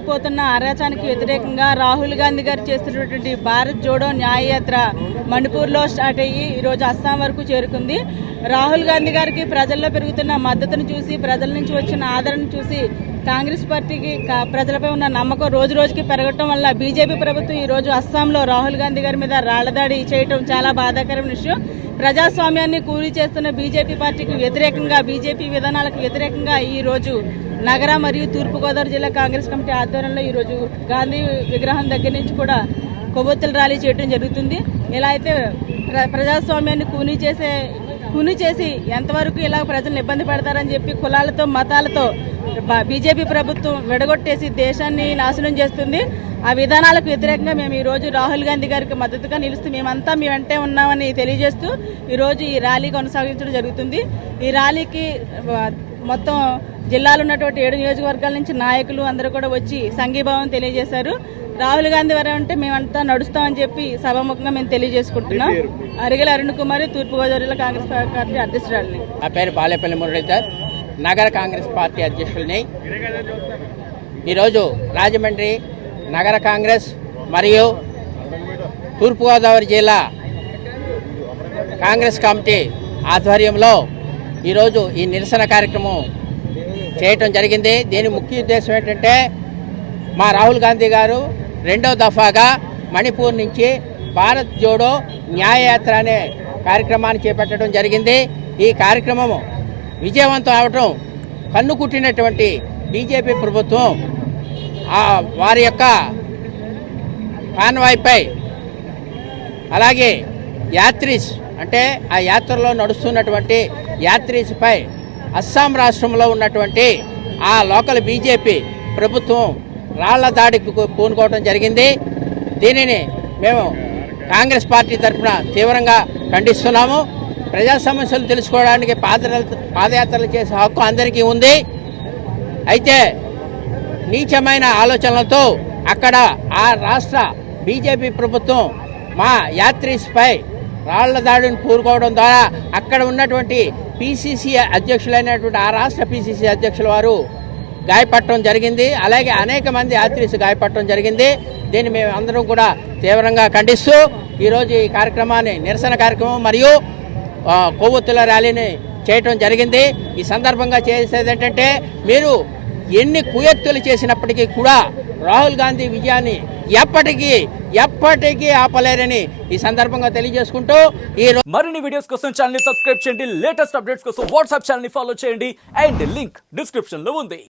జరిగిపోతున్న అరాచకానికి వ్యతిరేకంగా రాహుల్ గాంధీ గారు చేస్తున్నటువంటి భారత్ జోడో న్యాయయాత్ర మణిపూర్లో స్టార్ట్ అయ్యి ఈరోజు అస్సాం వరకు చేరుకుంది. రాహుల్ గాంధీ గారికి ప్రజల్లో పెరుగుతున్న మద్దతును చూసి, ప్రజల నుంచి వచ్చిన ఆదరణ చూసి కాంగ్రెస్ పార్టీకి ప్రజలపై ఉన్న నమ్మకం రోజు రోజుకి పెరగటం వల్ల బీజేపీ ప్రభుత్వం ఈరోజు అస్సాంలో రాహుల్ గాంధీ గారి మీద రాళ్లదాడి చేయటం చాలా బాధాకరమైన విషయం. ప్రజాస్వామ్యాన్ని కూలీ చేస్తున్న బీజేపీ పార్టీకి వ్యతిరేకంగా, బీజేపీ విధానాలకు వ్యతిరేకంగా ఈరోజు నగర మరియు తూర్పుగోదావరి జిల్లా కాంగ్రెస్ కమిటీ ఆధ్వర్యంలో ఈరోజు గాంధీ విగ్రహం దగ్గర నుంచి కూడా కొవ్వొత్తుల ర్యాలీ చేయడం జరుగుతుంది. ఇలా అయితే ప్రజాస్వామ్యాన్ని కూనీ చేసి ఎంతవరకు ఇలా ప్రజలను ఇబ్బంది పెడతారని చెప్పి కులాలతో, మతాలతో బీజేపీ ప్రభుత్వం విడగొట్టేసి దేశాన్ని నాశనం చేస్తుంది. ఆ విధానాలకు వ్యతిరేకంగా మేము ఈరోజు రాహుల్ గాంధీ గారికి మద్దతుగా నిలుస్తూ మేమంతా మీ వెంటే ఉన్నామని తెలియజేస్తూ ఈరోజు ఈ ర్యాలీ కొనసాగించడం జరుగుతుంది. ఈ ర్యాలీకి మొత్తం జిల్లాలో ఉన్నటువంటి 7 నియోజకవర్గాల నుంచి నాయకులు అందరూ కూడా వచ్చి సంఘీభావం తెలియజేశారు. రాహుల్ గాంధీ వారు అంటే మేమంతా నడుస్తామని చెప్పి సభాముఖంగా మేము తెలియజేసుకుంటున్నాం. అరిగెల అరుణ్ కుమారి, తూర్పుగోదావరి జిల్లా కాంగ్రెస్ పార్టీ అధ్యక్షురాలిని. నా పేరు బాలేపల్లి మురళీధర్, నగర కాంగ్రెస్ పార్టీ అధ్యక్షుల్ని. ఈరోజు రాజమండ్రి నగర కాంగ్రెస్ మరియు తూర్పుగోదావరి జిల్లా కాంగ్రెస్ కమిటీ ఆధ్వర్యంలో ఈరోజు ఈ నిరసన కార్యక్రమం చేయటం జరిగింది. దీని ముఖ్య ఉద్దేశం ఏంటంటే, మా రాహుల్ గాంధీ గారు 2వ దఫాగా మణిపూర్ నుంచి భారత్ జోడో న్యాయయాత్ర అనే కార్యక్రమాన్ని చేపట్టడం జరిగింది. ఈ కార్యక్రమం విజయవంతం అవటం కన్ను కుట్టినటువంటి బీజేపీ ప్రభుత్వం వారి యొక్క కాన్వాయ్పై, అలాగే యాత్రీస్ అంటే ఆ యాత్రలో నడుస్తున్నటువంటి యాత్రీస్పై అస్సాం రాష్ట్రంలో ఉన్నటువంటి ఆ లోకల్ బీజేపీ ప్రభుత్వం రాళ్ల దాడికి పూనుకోవడం జరిగింది. దీనిని మేము కాంగ్రెస్ పార్టీ తరఫున తీవ్రంగా ఖండిస్తున్నాము. ప్రజా సమస్యలు తెలుసుకోవడానికి పాదయాత్రలు చేసే హక్కు అందరికీ ఉంది. అయితే నీచమైన ఆలోచనలతో అక్కడ ఆ రాష్ట్ర బీజేపీ ప్రభుత్వం మా యాత్రీస్పై రాళ్ల దాడిని పూనుకోవడం ద్వారా అక్కడ ఉన్నటువంటి పీసీసీ అధ్యక్షులైనటువంటి ఆ రాష్ట్ర పీసీసీ అధ్యక్షుల వారు గాయపడటం జరిగింది. అలాగే అనేక మంది యాత్రీస్ గాయపడటం జరిగింది. దీన్ని మేము అందరం కూడా తీవ్రంగా ఖండిస్తూ ఈరోజు ఈ కార్యక్రమాన్ని, నిరసన కార్యక్రమం మరియు కొవ్వొత్తుల ర్యాలీని చేయటం జరిగింది. ఈ సందర్భంగా చేసేది ఏంటంటే, మీరు ఎన్ని కుయత్తులు చేసినప్పటికీ కూడా రాహుల్ గాంధీ విజయాన్ని ఎప్పటికీ ఆపలేరని ఈ సందర్భంగా తెలియజేసుకుంటూ మరిన్ని వీడియోస్ కోసం ఛానల్ ని సబ్స్క్రైబ్ చేయండి. లేటెస్ట్ అప్డేట్స్ కోసం వాట్సాప్ ఛానల్ ని ఫాలో చేయండి. అండ్ లింక్ డిస్క్రిప్షన్ లో ఉంది.